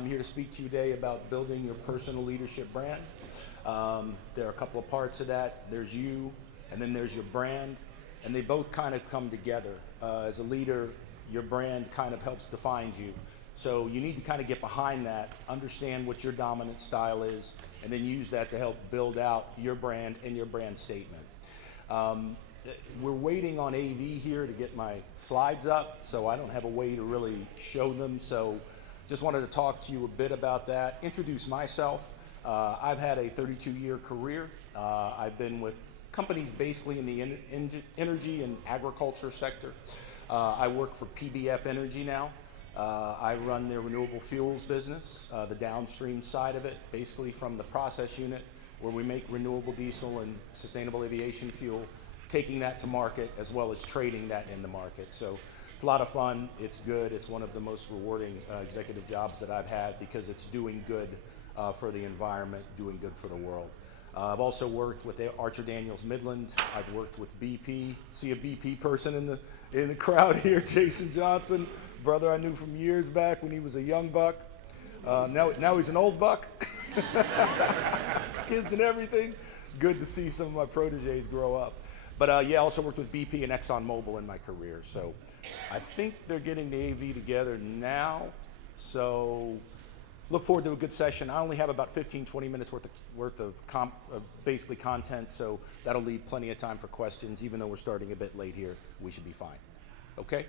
I'm here to speak to you today about building your personal leadership brand. There are a couple of parts of that. There's you, and then there's your brand, and they both kind of come together. As a leader, your brand kind of helps define you. So you need to kind of get behind that, understand what your dominant style is, and then use that to help build out your brand and your brand statement. We're waiting on AV here to get my slides up, so I don't have a way to really show them. So just wanted to talk to you a bit about that, introduce myself. I've had a 32-year career. I've been with companies basically in the energy and agriculture sector. I work for PBF Energy now. I run their renewable fuels business, the downstream side of it, basically from the process unit where we make renewable diesel and sustainable aviation fuel, taking that to market as well as trading that in the market. So it's a lot of fun, it's good, it's one of the most rewarding executive jobs that I've had because it's doing good for the environment, doing good for the world. I've also worked with Archer Daniels Midland. I've worked with BP. See a BP person in the crowd here, Jason Johnson, brother I knew from years back when he was a young buck. Now he's an old buck. Kids and everything. Good to see some of my proteges grow up. But yeah, I also worked with BP and ExxonMobil in my career. So I think they're getting the AV together now. So look forward to a good session. I only have about 15, 20 minutes worth of basically content, so that'll leave plenty of time for questions. Even though we're starting a bit late here, we should be fine. Okay?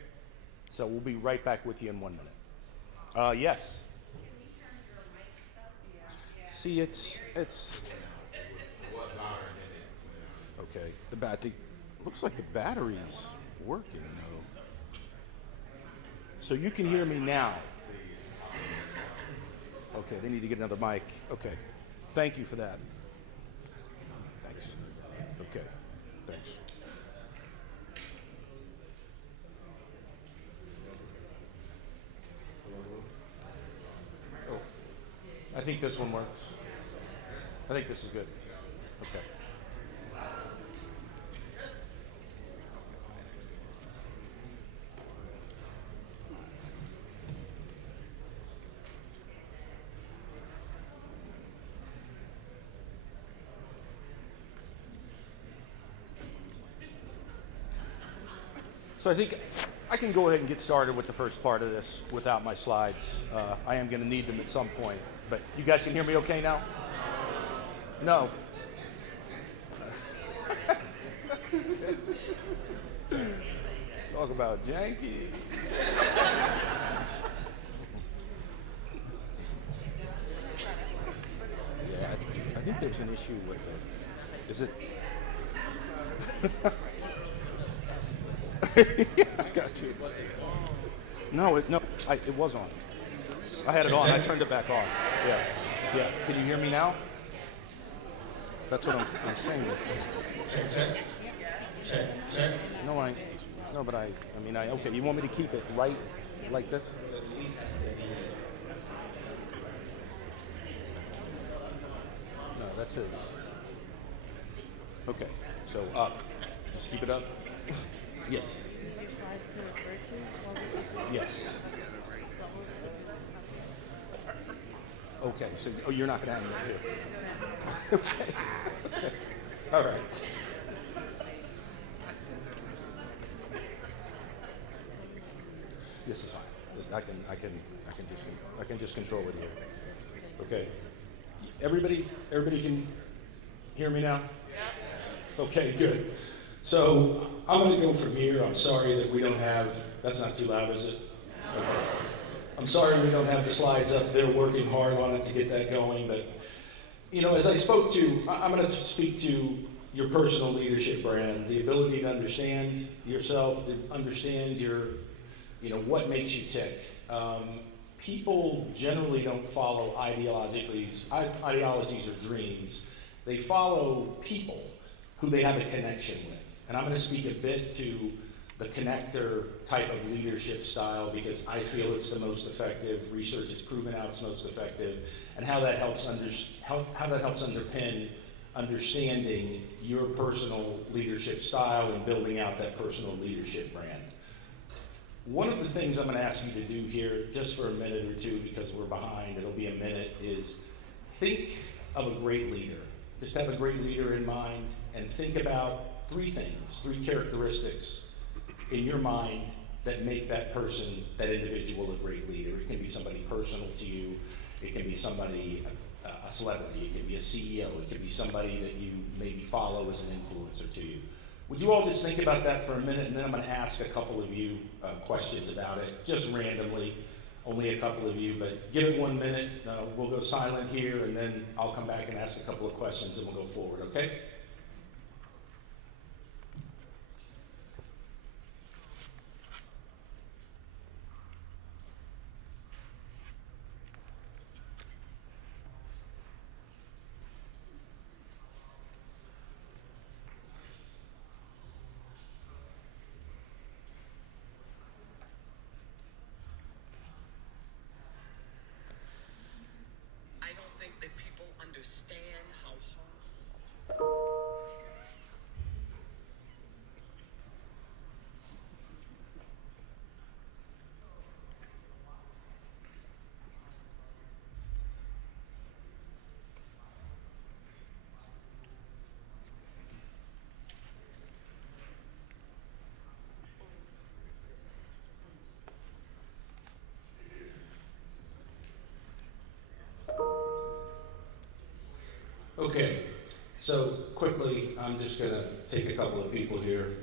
So we'll be right back with you in 1 minute. Yes? See, it's okay. Looks like the battery's working though. So you can hear me now. Okay, they need to get another mic. Okay, thank you for that. Thanks. Okay, thanks. Oh, I think this one works. I think this is good. Okay. So I think I can go ahead and get started with the first part of this without my slides. I am going to need them at some point, but you guys can hear me okay now? No. Talk about janky. Yeah, I think there's an issue with it. Is it? Yeah, I got you. No, it was on. I had it on. I turned it back off. Yeah, yeah. Can you hear me now? That's what I'm saying. Check. No, but I mean, okay. You want me to keep it right like this? No, that's his. Okay, so up. Just keep it up. Yes. Your slides to refer to? Yes. Okay, so you're not going to have them here. Okay. All right. This is fine. I can just control it here. Okay. Everybody can hear me now? Okay, good. So I'm going to go from here. I'm sorry that we don't have, that's not too loud, is it? Okay. I'm sorry we don't have the slides up. They're working hard on it to get that going. But, you know, as I spoke to, I'm going to speak to your personal leadership brand, the ability to understand yourself, to understand your, you know, what makes you tick. People generally don't follow ideologies or dreams. They follow people who they have a connection with. And I'm going to speak a bit to the connector type of leadership style because I feel it's the most effective. Research has proven out it's most effective, and how that helps underpin understanding your personal leadership style and building out that personal leadership brand. One of the things I'm going to ask you to do here, just for a minute or two, because we're behind, it'll be a minute, is think of a great leader. Just have a great leader in mind and think about three things, three characteristics in your mind that make that person, that individual, a great leader. It can be somebody personal to you. It can be somebody, a celebrity. It can be a CEO. It can be somebody that you maybe follow as an influencer to you. Would you all just think about that for a minute, and then I'm going to ask a couple of you questions about it, just randomly, only a couple of you, but give it 1 minute. We'll go silent here, and then I'll come back and ask a couple of questions, and we'll go forward, okay? I don't think that people understand how hard. Okay, so quickly, I'm just going to take a couple of people here.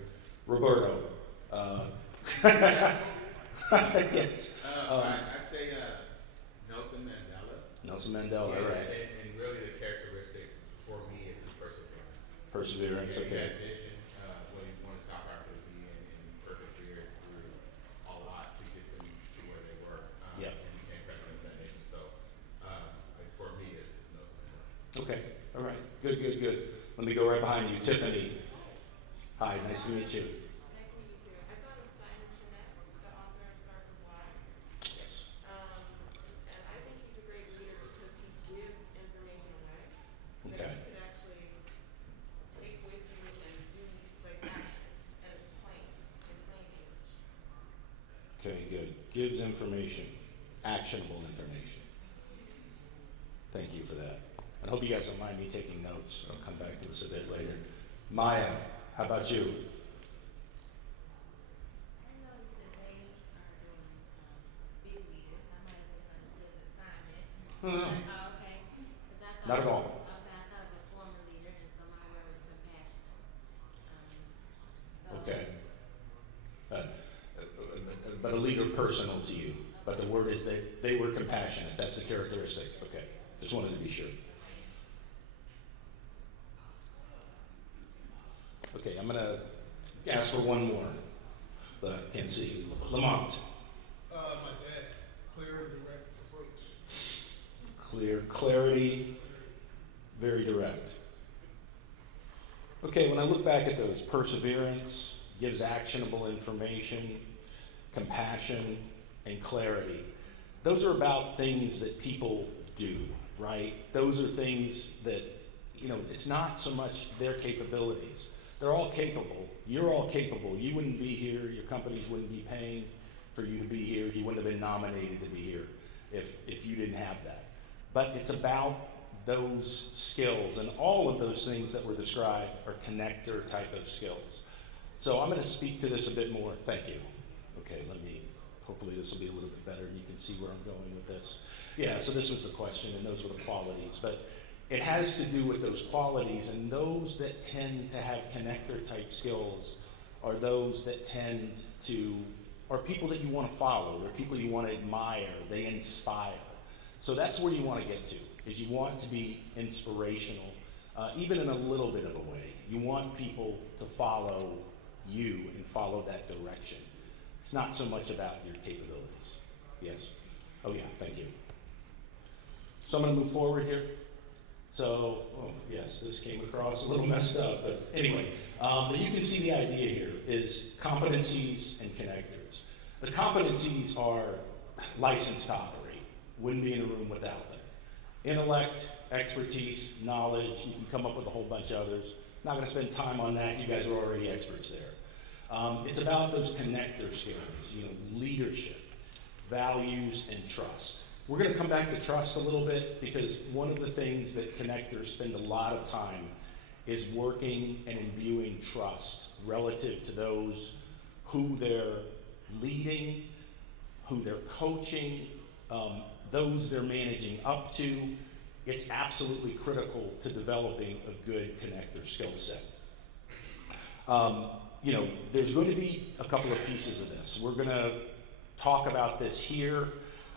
Roberto. Yes. I say Nelson Mandela. Nelson Mandela, Yeah, right. and really the characteristic for me is his perseverance. Perseverance, He okay. had vision when he wanted South Africa to be in, and persevered through a lot to get them to where they were. Yeah. And became president of that nation. So like for me, it's Nelson Mandela. Okay, all right. Good, good, good. Let me go right behind you. Tiffany. Hi, nice to meet you. Nice to meet you too. I thought of Simon Sinek, the author of Start with Why. Yes. And I think he's a great leader because he gives information away that Okay. you could actually take with you and do like action. And it's plain, in plain English. Okay, good. Gives information, actionable information. Thank you for that. I hope you guys don't mind me taking notes. I'll come back to this a bit later. Maya, how about you? I noticed that they are doing big leaders. I might have misunderstood the assignment. No, no, no. Oh, okay. 'Cause I thought, Not at all. Okay, I thought of a former leader, and so my word was compassion. So Okay. But a leader personal to you. But the word is that they were compassionate. That's the characteristic. Okay. Just wanted to be sure. Okay, I'm going to ask for one more. But I can't see. Lamont. My dad, clear and direct approach. Clear, clarity, very direct. Okay, when I look back at those, perseverance, gives actionable information, compassion, and clarity. Those are about things that people do, right? Those are things that, it's not so much their capabilities. They're all capable. You're all capable. You wouldn't be here. Your companies wouldn't be paying for you to be here. You wouldn't have been nominated to be here if you didn't have that. But it's about those skills, and all of those things that were described are connector type of skills. So I'm going to speak to this a bit more. Thank you. Okay, hopefully this will be a little bit better and you can see where I'm going with this. Yeah, so this was the question and those were the qualities. But it has to do with those qualities, and those that tend to have connector type skills are those that are people that you want to follow. They're people you want to admire. They inspire. So that's where you want to get to, is you want to be inspirational, even in a little bit of a way. You want people to follow you and follow that direction. It's not so much about your capabilities. Yes? Oh yeah, thank you. So I'm going to move forward here. So, yes, this came across a little messed up, but anyway, but you can see the idea here is competencies and connectors. The competencies are licensed to operate. Wouldn't be in a room without them. Intellect, expertise, knowledge, you can come up with a whole bunch of others. Not going to spend time on that. You guys are already experts there. It's about those connector skills, you know, leadership, values, and trust. We're going to come back to trust a little bit because one of the things that connectors spend a lot of time is working and imbuing trust relative to those who they're leading, who they're coaching, those they're managing up to. It's absolutely critical to developing a good connector skill set. You know, there's going to be a couple of pieces of this. We're going to talk about this here.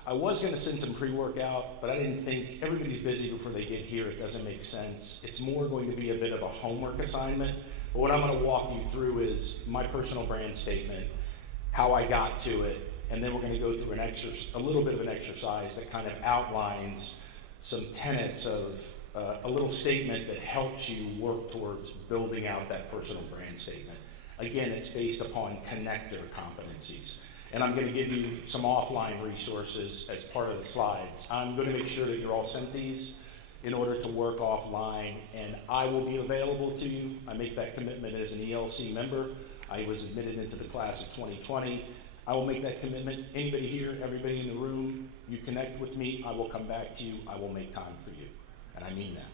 I was going to send some pre-workout, but I didn't think everybody's busy before they get here. It doesn't make sense. It's more going to be a bit of a homework assignment. But what I'm going to walk you through is my personal brand statement, how I got to it, and then we're going to go through a little bit of an exercise that kind of outlines some tenets of a little statement that helps you work towards building out that personal brand statement. Again, it's based upon connector competencies. And I'm going to give you some offline resources as part of the slides. I'm going to make sure that you're all sent these in order to work offline, and I will be available to you. I make that commitment as an ELC member. I was admitted into the class of 2020. I will make that commitment. Anybody here, everybody in the room, you connect with me, I will come back to you. I will make time for you. And I mean that.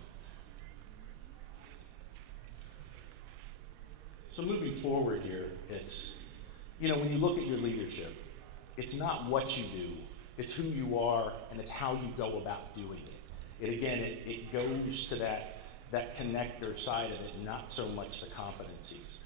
So moving forward here, it's, you know, when you look at your leadership, it's not what you do, it's who you are, and it's how you go about doing it. It goes to that connector side of it, not so much the competencies.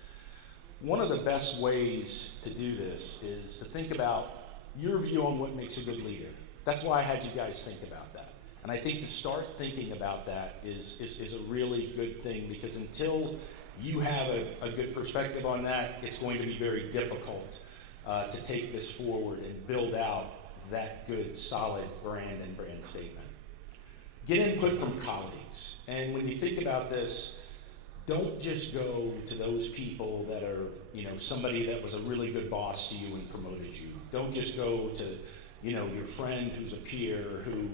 One of the best ways to do this is to think about your view on what makes a good leader. That's why I had you guys think about that. And I think to start thinking about that is a really good thing, because until you have a good perspective on that, it's going to be very difficult to take this forward and build out that good, solid brand and brand statement. Get input from colleagues. And when you think about this, don't just go to those people that are, you know, somebody that was a really good boss to you and promoted you. Don't just go to, you know, your friend who's a peer who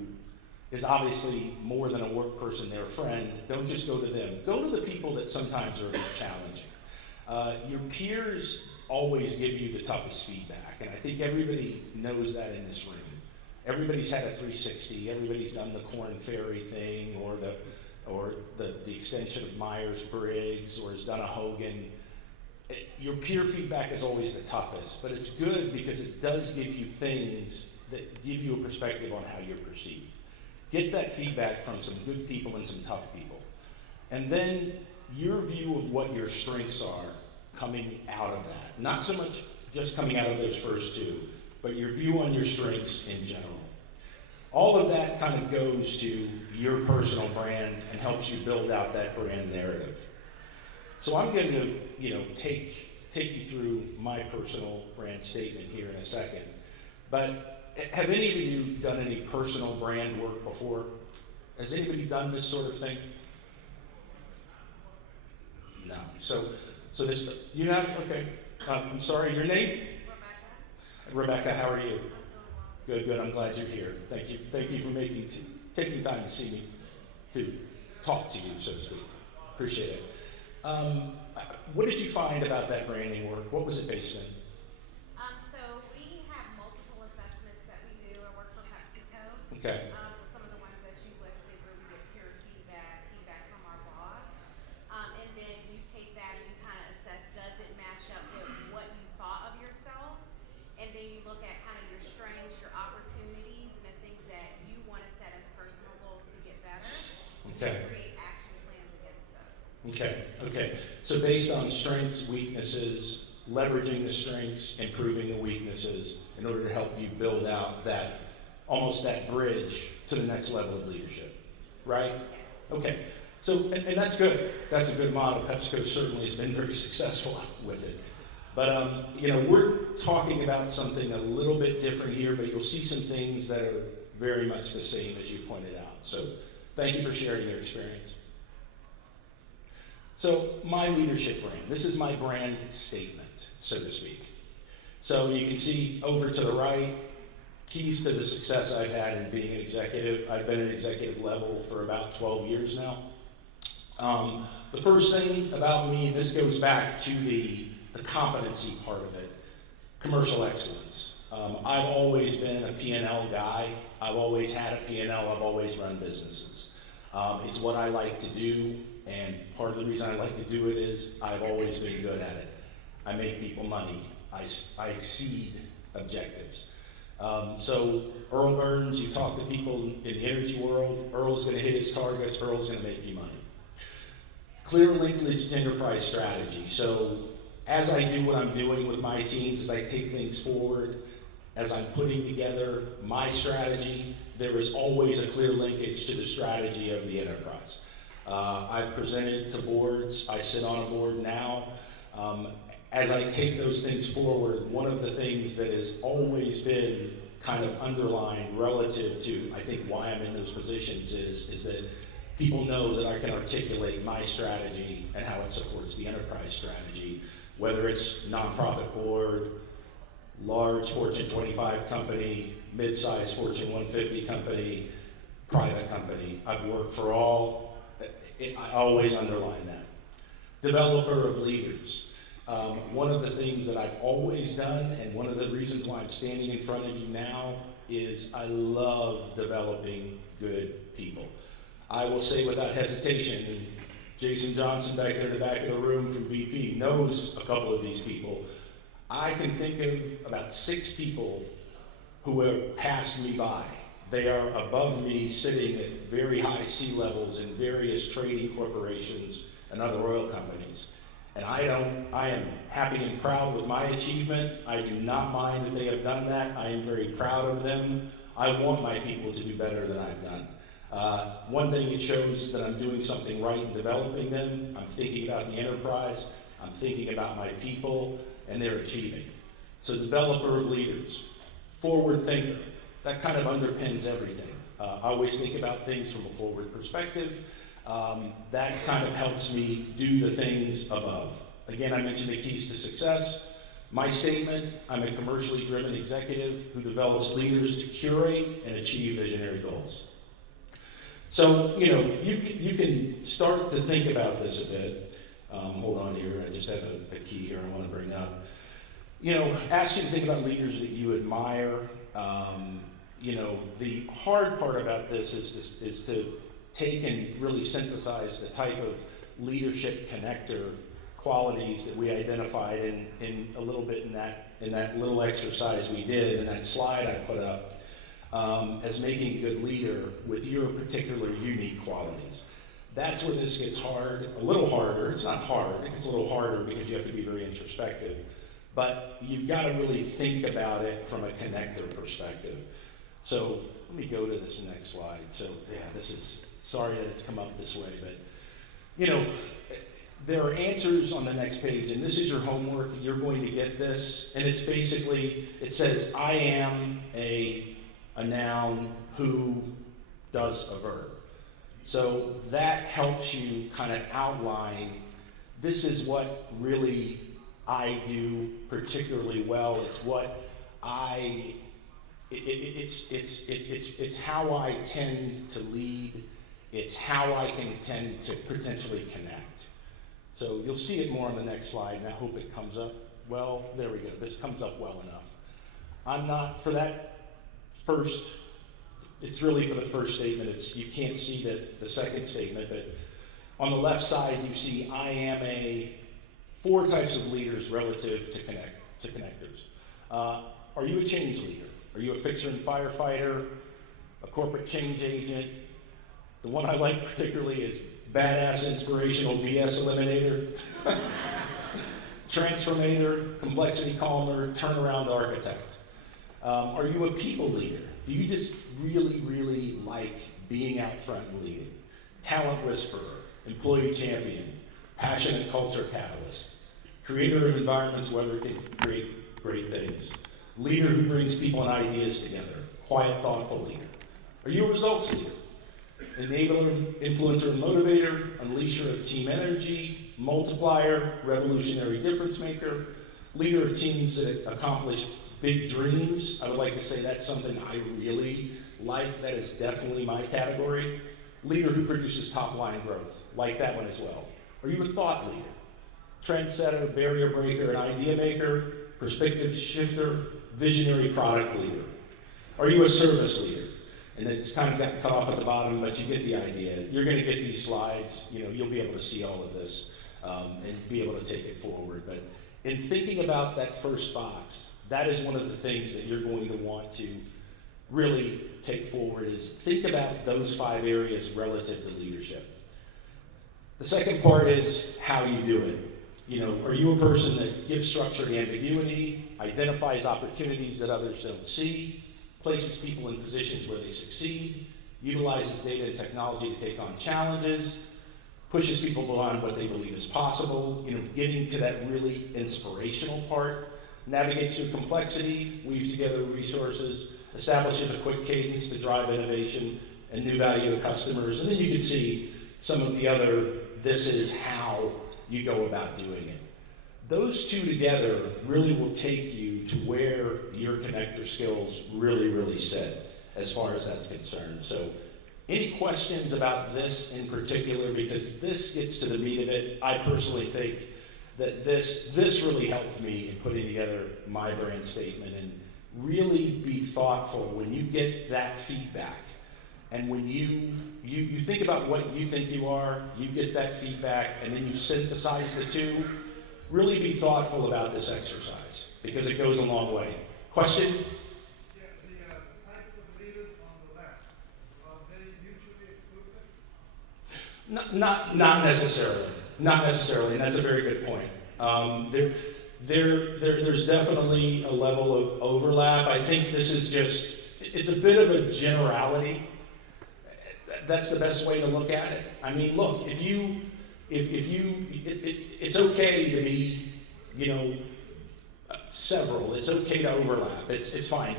is obviously more than a work person, they're a friend. Don't just go to them. Go to the people that sometimes are a bit challenging. Your peers always give you the toughest feedback, and I think everybody knows that in this room. Everybody's had a 360. Everybody's done the Korn Ferry thing, or the extension of Myers-Briggs, or has done a Hogan. Your peer feedback is always the toughest, but it's good because it does give you things that give you a perspective on how you're perceived. Get that feedback from some good people and some tough people. And then your view of what your strengths are coming out of that. Not so much just coming out of those first two, but your view on your strengths in general. All of that kind of goes to your personal brand and helps you build out that brand narrative. So I'm going to, you know, take you through my personal brand statement here in a second. But have any of you done any personal brand work before? Has anybody done this sort of thing? No. So this, you have, okay. I'm sorry, your name? Rebecca, how are you? Good. I'm glad you're here. Thank you for taking time to see me, to talk to you, so to speak. Appreciate it. What did you find about that branding work? What was it based in? So we have multiple assessments that we do. I work for PepsiCo. Okay. So some of the ones that you listed where we get peer feedback from our boss. And then you take that and you kind of assess, does it match up with what you thought of yourself? And then you look at kind of your strengths, your opportunities, and the things that you want to set as personal goals to get better. Okay. And create action plans against those. Okay. So based on strengths, weaknesses, leveraging the strengths, improving the weaknesses in order to help you build out that, almost that bridge to the next level of leadership, right? Okay. So, and that's good. That's a good model. PepsiCo certainly has been very successful with it. But, you know, we're talking about something a little bit different here, but you'll see some things that are very much the same as you pointed out. So thank you for sharing your experience. So my leadership brand, this is my brand statement, so to speak. So you can see over to the right, keys to the success I've had in being an executive. I've been an executive level for about 12 years now. The first thing about me, this goes back to the competency part of it, commercial excellence. I've always been a P&L guy. I've always had a P&L. I've always run businesses. It's what I like to do, and part of the reason I like to do it is I've always been good at it. I make people money. I exceed objectives. So Earl Burns, you talk to people in the energy world, Earl's gonna hit his targets, Earl's gonna make you money. Clear linkage to enterprise strategy. So as I do what I'm doing with my teams, as I take things forward, as I'm putting together my strategy, there is always a clear linkage to the strategy of the enterprise. I've presented to boards, I sit on a board now. As I take those things forward, one of the things that has always been kind of underlined relative to, I think, why I'm in those positions is that people know that I can articulate my strategy and how it supports the enterprise strategy, whether it's nonprofit board, large Fortune 25 company, mid-sized Fortune 150 company, private company. I've worked for all. I always underline that. Developer of leaders. One of the things that I've always done, and one of the reasons why I'm standing in front of you now, is I love developing good people. I will say without hesitation, and Jason Johnson back there in the back of the room from VP knows a couple of these people. I can think of about 6 people who have passed me by. They are above me, sitting at very high C-levels in various trading corporations and other oil companies. And I am happy and proud with my achievement. I do not mind that they have done that. I am very proud of them. I want my people to do better than I've done. One thing, it shows that I'm doing something right in developing them. I'm thinking about the enterprise. I'm thinking about my people, and they're achieving. So developer of leaders, forward thinker, that kind of underpins everything. I always think about things from a forward perspective. That kind of helps me do the things above. Again, I mentioned the keys to success. My statement, I'm a commercially driven executive who develops leaders to curate and achieve visionary goals. So, you can start to think about this a bit. Hold on here, I just have a key here I want to bring up. Ask you to think about leaders that you admire. The hard part about this is to take and really synthesize the type of leadership connector qualities that we identified in a little bit in that little exercise we did, in that slide I put up, as making a good leader with your particular unique qualities. That's where this gets hard, a little harder. It's not hard, it gets a little harder because you have to be very introspective. But you've got to really think about it from a connector perspective. So let me go to this next slide. So sorry that it's come up this way, but there are answers on the next page, and this is your homework. You're going to get this, and it's basically, it says, I am a noun who does a verb. So that helps you kind of outline, this is what really I do particularly well. It's what it's how I tend to lead. It's how I can tend to potentially connect. So you'll see it more on the next slide, and I hope it comes up well. There we go. This comes up well enough. I'm not, for that first, it's really for the first statement. You can't see the second statement, but on the left side you see I am 4 types of leaders relative to connectors. Are you a change leader? Are you a fixer and firefighter? A corporate change agent? The one I like particularly is badass inspirational BS eliminator. Transformator, complexity calmer, turnaround architect. Are you a people leader? Do you just really, really like being out front and leading? Talent whisperer, employee champion, passionate culture catalyst, creator of environments where we can create great things, leader who brings people and ideas together, quiet, thoughtful leader. Are you a results leader? Enabler, influencer, and motivator, unleasher of team energy, multiplier, revolutionary difference maker, leader of teams that accomplish big dreams. I would like to say that's something I really like. That is definitely my category. Leader who produces top-line growth. Like that one as well. Are you a thought leader? Trendsetter, barrier breaker, an idea maker, perspective shifter, visionary product leader? Are you a service leader? And it's kind of got cut off at the bottom, but you get the idea. You're going to get these slides. You'll be able to see all of this and be able to take it forward. But in thinking about that first box, that is one of the things that you're going to want to really take forward is think about those 5 areas relative to leadership. The second part is how you do it. Are you a person that gives structure and ambiguity, identifies opportunities that others don't see, places people in positions where they succeed, utilizes data and technology to take on challenges, pushes people beyond what they believe is possible, getting to that really inspirational part, navigates through complexity, weaves together resources, establishes a quick cadence to drive innovation and new value to customers, and then you can see some of the other, this is how you go about doing it. Those two together really will take you to where your connector skills really, really sit as far as that's concerned. So any questions about this in particular, because this gets to the meat of it. I personally think that this really helped me in putting together my brand statement, and really be thoughtful when you get that feedback. And when you think about what you think you are, you get that feedback, and then you synthesize the two, really be thoughtful about this exercise, because it goes a long way. Question? Yeah, the types of leaders on the left, are they mutually exclusive? Not necessarily. Not necessarily, and that's a very good point. There's definitely a level of overlap. I think this is just, it's a bit of a generality. That's the best way to look at it. I mean, look, it's okay to be, several. It's okay to overlap. It's fine.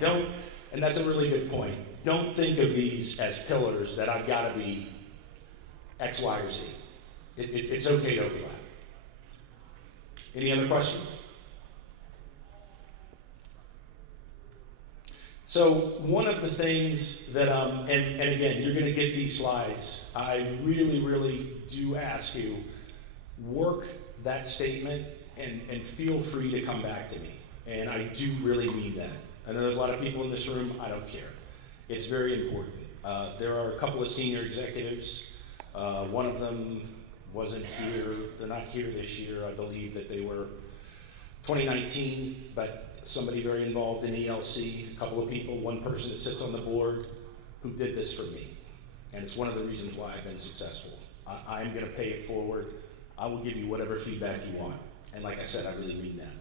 And that's a really good point. Don't think of these as pillars that I've got to be X, Y, or Z. It's okay to overlap. Any other questions? So one of the things that, and again, you're going to get these slides. I really, really do ask you, work that statement and feel free to come back to me. And I do really mean that. I know there's a lot of people in this room, I don't care. It's very important. There are a couple of senior executives. One of them wasn't here. They're not here this year. I believe that they were 2019, but somebody very involved in ELC, a couple of people, one person that sits on the board who did this for me. And it's one of the reasons why I've been successful. I'm going to pay it forward. I will give you whatever feedback you want. And like I said, I really mean that.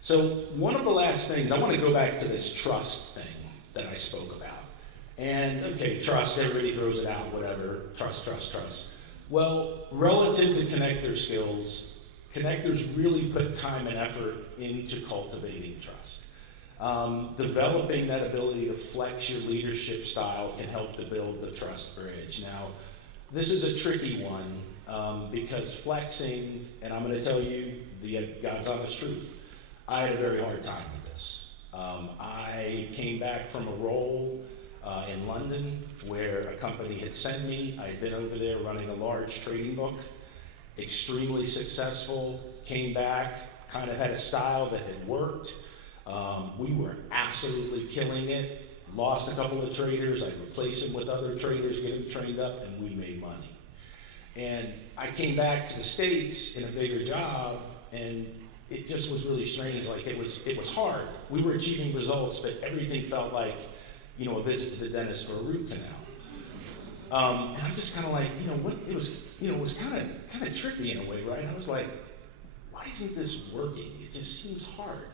So one of the last things, I want to go back to this trust thing that I spoke about. And okay, trust, everybody throws it out, whatever, trust. Well, relative to connector skills, connectors really put time and effort into cultivating trust. Developing that ability to flex your leadership style can help to build the trust bridge. Now, this is a tricky one because flexing, and I'm going to tell you the God's honest truth, I had a very hard time with this. I came back from a role in London where a company had sent me. I had been over there running a large trading book, extremely successful, came back, kind of had a style that had worked. We were absolutely killing it, lost a couple of traders, I replaced them with other traders, get them trained up, and we made money. And I came back to the States in a bigger job, and it just was really strange. Like it was hard. We were achieving results, but everything felt like, a visit to the dentist for a root canal. And I'm just kind of like, it was kind of trippy in a way, right? I was like, why isn't this working? It just seems hard.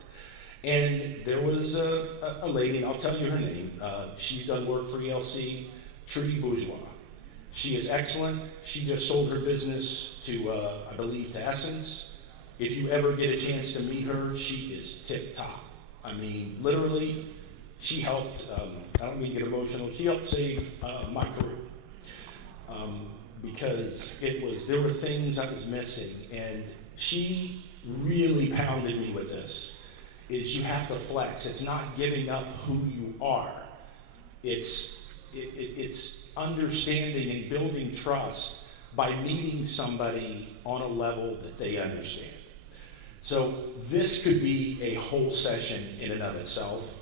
And there was a lady, and I'll tell you her name. She's done work for ELC, Trudy Bourgeois. She is excellent. She just sold her business to, I believe, to Essence. If you ever get a chance to meet her, she is tip top. I mean, literally, she helped, I don't mean to get emotional, she helped save my career. Because there were things I was missing, and she really pounded me with this, is you have to flex. It's not giving up who you are. It's understanding and building trust by meeting somebody on a level that they understand. So this could be a whole session in and of itself.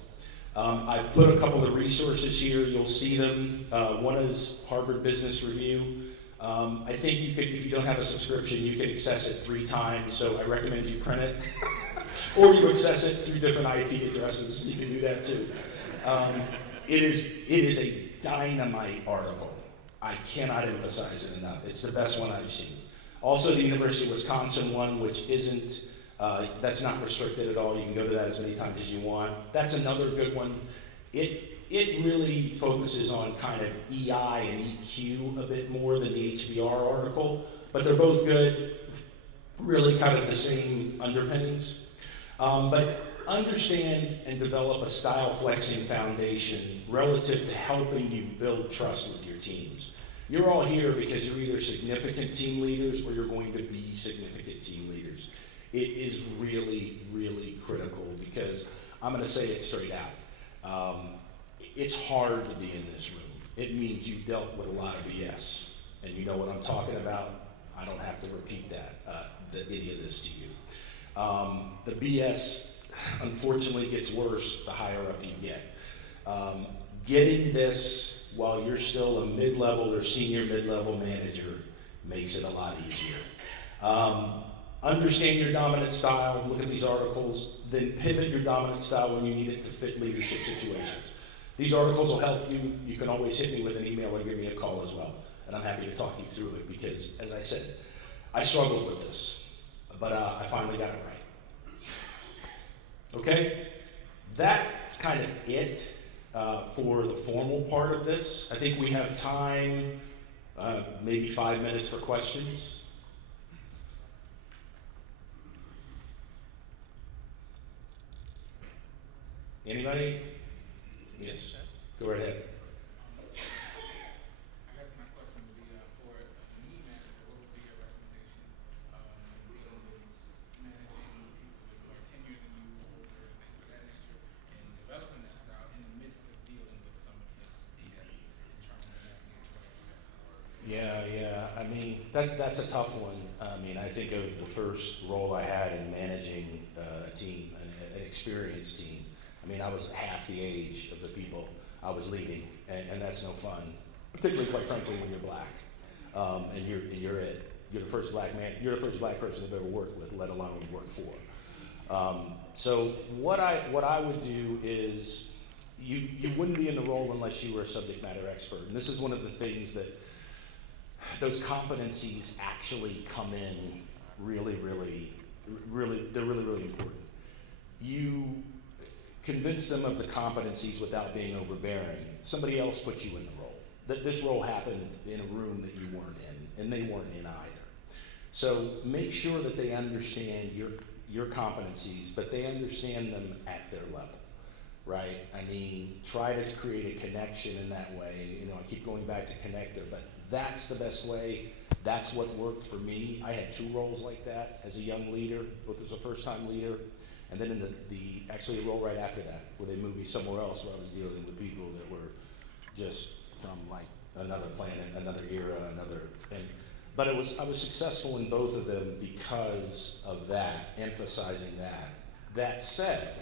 I've put a couple of resources here. You'll see them. One is Harvard Business Review. I think you could, if you don't have a subscription, you can access it 3 times. So I recommend you print it, or you access it through different IP addresses. You can do that too. It is a dynamite article. I cannot emphasize it enough. It's the best one I've seen. Also, the University of Wisconsin one, which isn't. That's not restricted at all. You can go to that as many times as you want. That's another good one. It really focuses on kind of EI and EQ a bit more than the HBR article, but they're both good, really kind of the same underpinnings. But understand and develop a style flexing foundation relative to helping you build trust with your teams. You're all here because you're either significant team leaders or you're going to be significant team leaders. It is really, really critical because I'm going to say it straight out. It's hard to be in this room. It means you've dealt with a lot of BS, and you know what I'm talking about. I don't have to repeat any of this to you. The BS, unfortunately, gets worse the higher up you get. Getting this while you're still a mid-level or senior mid-level manager makes it a lot easier. Understand your dominant style, look at these articles, then pivot your dominant style when you need it to fit leadership situations. These articles will help you. You can always hit me with an email or give me a call as well. And I'm happy to talk you through it because, as I said, I struggled with this, but I finally got it right. Okay? That's kind of it for the formal part of this. I think we have time, maybe 5 minutes for questions. Anybody? Yes, go right ahead. I guess my question would be for me, manager, what would be your recommendation dealing with managing people who are tenured than you, older, and things of that nature, and developing that style in the midst of dealing with some of the BS and trying to navigate whatever. Yeah. I mean, that's a tough one. I mean, I think of the first role I had in managing a team, an experienced team. I mean, I was half the age of the people I was leading, and that's no fun. Particularly, quite frankly, when you're black, and you're the first black man, you're the first black person I've ever worked with, let alone worked for. So what I would do is you wouldn't be in the role unless you were a subject matter expert, and this is one of the things that those competencies actually come in really important. You convince them of the competencies without being overbearing. Somebody else put you in the role. This role happened in a room that you weren't in, and they weren't in either. So make sure that they understand your competencies, but they understand them at their level, right? I mean, try to create a connection in that way. You know, I keep going back to connector, but that's the best way. That's what worked for me. I had 2 roles like that as a young leader, both as a first-time leader, and then in actually a role right after that, where they moved me somewhere else where I was dealing with people that were just from like another planet, another era, but I was successful in both of them because of that, emphasizing that. That said,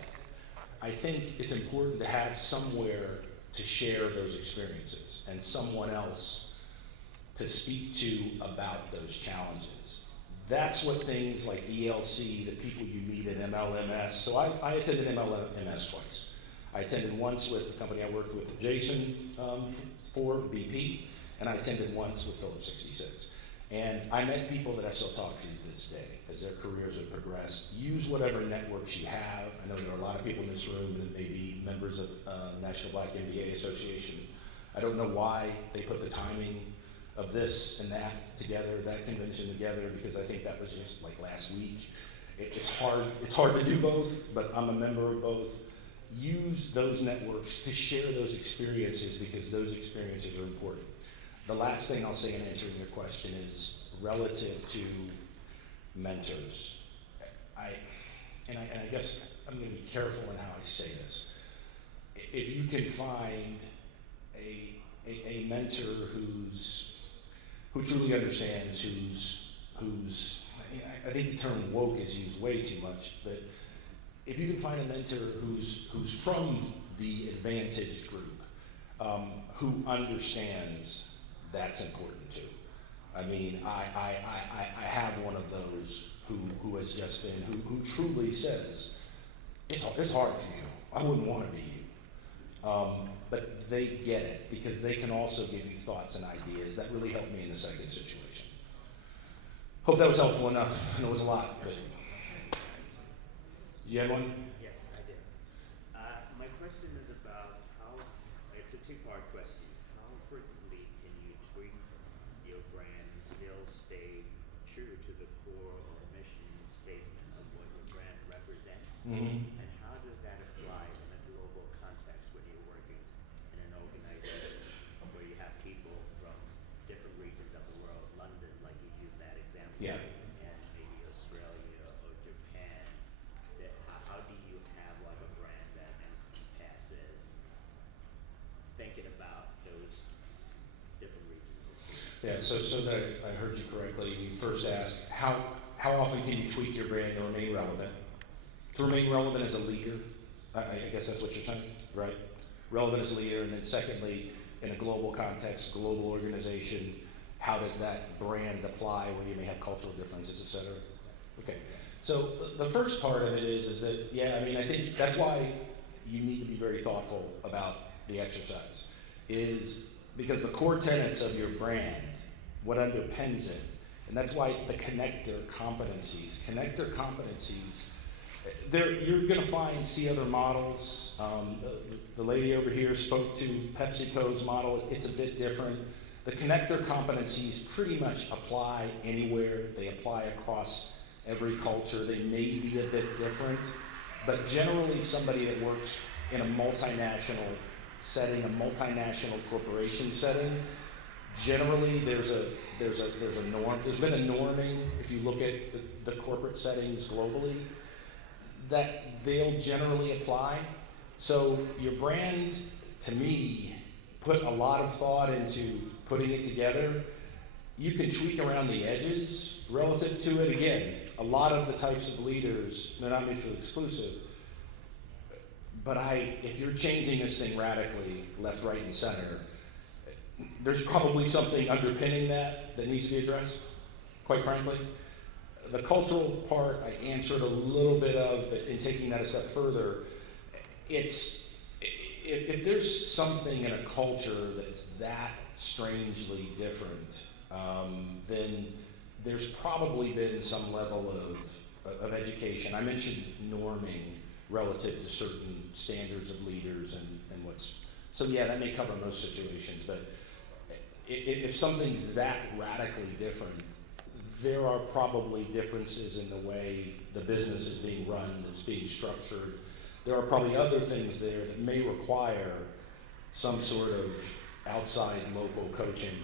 I think it's important to have somewhere to share those experiences and someone else to speak to about those challenges. That's what things like ELC, the people you meet at MLMS. So I attended MLMS twice. I attended once with the company I worked with, Jason, for BP, and I attended once with Phillips 66. And I met people that I still talk to this day as their careers have progressed. Use whatever networks you have. I know there are a lot of people in this room that may be members of National Black MBA Association. I don't know why they put the timing of this and that together, that convention together, because I think that was just like last week. It's hard to do both, but I'm a member of both. Use those networks to share those experiences because those experiences are important. The last thing I'll say in answering your question is relative to mentors. I guess I'm going to be careful in how I say this. If you can find a a mentor who truly understands, I think the term woke is used way too much, but if you can find a mentor who's from the advantaged group, who understands that's important too. I mean, I have one of those who has just been, who truly says, it's hard for you. I wouldn't want to be you. But they get it because they can also give you thoughts and ideas that really helped me in the second situation. Hope that was helpful enough. I know it was a lot, but you had one? Yes, I did. My question is about how, it's a two-part question. How frequently can you tweak your brand and still stay true to the core or mission statement of what your brand represents? Mm-hmm. And how does that apply in a global context when you're working in an organization where you have people from different regions of the world, London, like you used that example, Yeah. and maybe Australia or Japan? How do you have like a brand that encompasses thinking about those different regions? Yeah, so that I heard you correctly, you first asked, how often can you tweak your brand to remain relevant? To remain relevant as a leader, I guess that's what you're saying, right? Relevant as a leader, and then secondly, in a global context, global organization, how does that brand apply where you may have cultural differences, et cetera? Okay, so the first part of it is that, yeah, I mean, I think that's why you need to be very thoughtful about the exercise, is because the core tenets of your brand, what underpins it, and that's why the connector competencies, you're going to see other models. The lady over here spoke to PepsiCo's model. It's a bit different. The connector competencies pretty much apply anywhere. They apply across every culture. They may be a bit different, but generally somebody that works in a multinational setting, a multinational corporation setting, generally there's a norm. There's been a norming, if you look at the corporate settings globally, that they'll generally apply. So your brand, to me, put a lot of thought into putting it together. You can tweak around the edges relative to it. Again, a lot of the types of leaders, they're not mutually exclusive. But if you're changing this thing radically, left, right, and center, there's probably something underpinning that needs to be addressed, quite frankly. The cultural part, I answered a little bit of, but in taking that a step further, if there's something in a culture that's that strangely different, then there's probably been some level of education. I mentioned norming relative to certain standards of leaders and what's, so yeah, that may cover most situations, but if something's that radically different, there are probably differences in the way the business is being run, that's being structured. There are probably other things there that may require some sort of outside local coaching.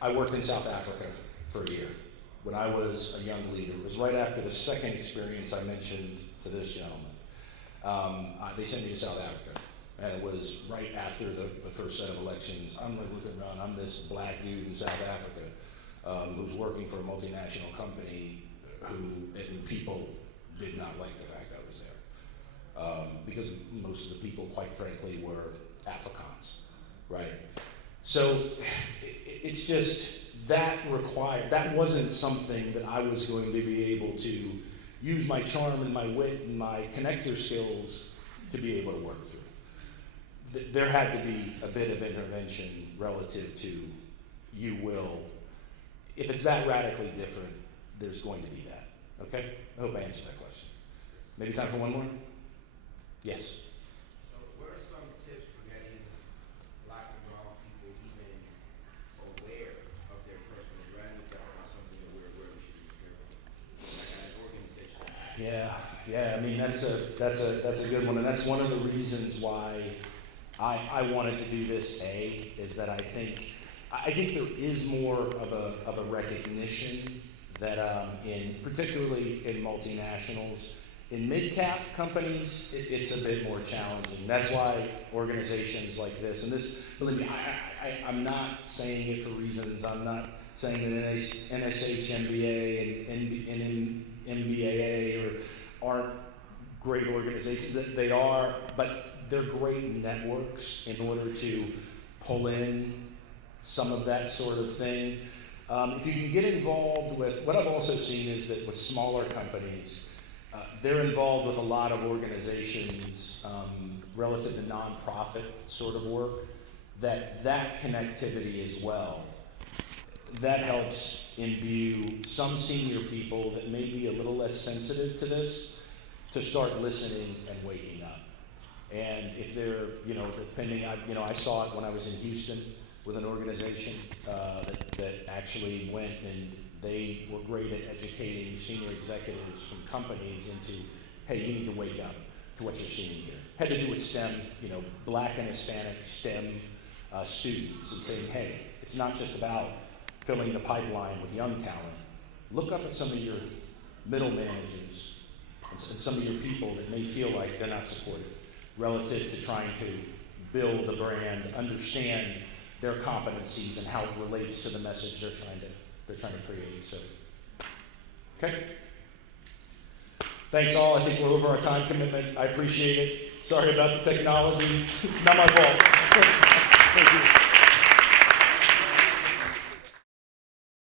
I worked in South Africa for a year when I was a young leader. It was right after the second experience I mentioned to this gentleman. They sent me to South Africa, and it was right after the first set of elections. I'm like looking around, I'm this black dude in South Africa who's working for a multinational company and people did not like the fact I was there. Because most of the people, quite frankly, were Afrikaans, right? So it's just that wasn't something that I was going to be able to use my charm and my wit and my connector skills to be able to work through. There had to be a bit of intervention relative to if it's that radically different, there's going to be that, okay? I hope I answered that question. Maybe time for one more? Yes. So what are some tips for getting Black and brown people even aware of their personal brand, if that's not something that we're aware we should be careful, like as an organization? Yeah. I mean, that's a good one, and that's one of the reasons why I wanted to do this. Is that I think there is more of a recognition that particularly in multinationals, in mid-cap companies, it's a bit more challenging. That's why organizations like this, and this, believe me, I I'm not saying it for reasons, I'm not saying that NSH, MBA, and MBAA aren't great organizations. They are, but they're great networks in order to pull in some of that sort of thing. If you can get involved with, what I've also seen is that with smaller companies, they're involved with a lot of organizations relative to nonprofit sort of work, that connectivity as well. That helps imbue some senior people that may be a little less sensitive to this to start listening and waking up. And if they're, I saw it when I was in Houston with an organization that actually went and they were great at educating senior executives from companies into, hey, you need to wake up to what you're seeing here. Had to do with STEM, Black and Hispanic STEM students, and saying, hey, it's not just about filling the pipeline with young talent. Look up at some of your middle managers and some of your people that may feel like they're not supported relative to trying to build the brand, understand their competencies and how it relates to the message they're trying to create. So, okay. Thanks all. I think we're over our time commitment. I appreciate it. Sorry about the technology. Not my fault. Thank you.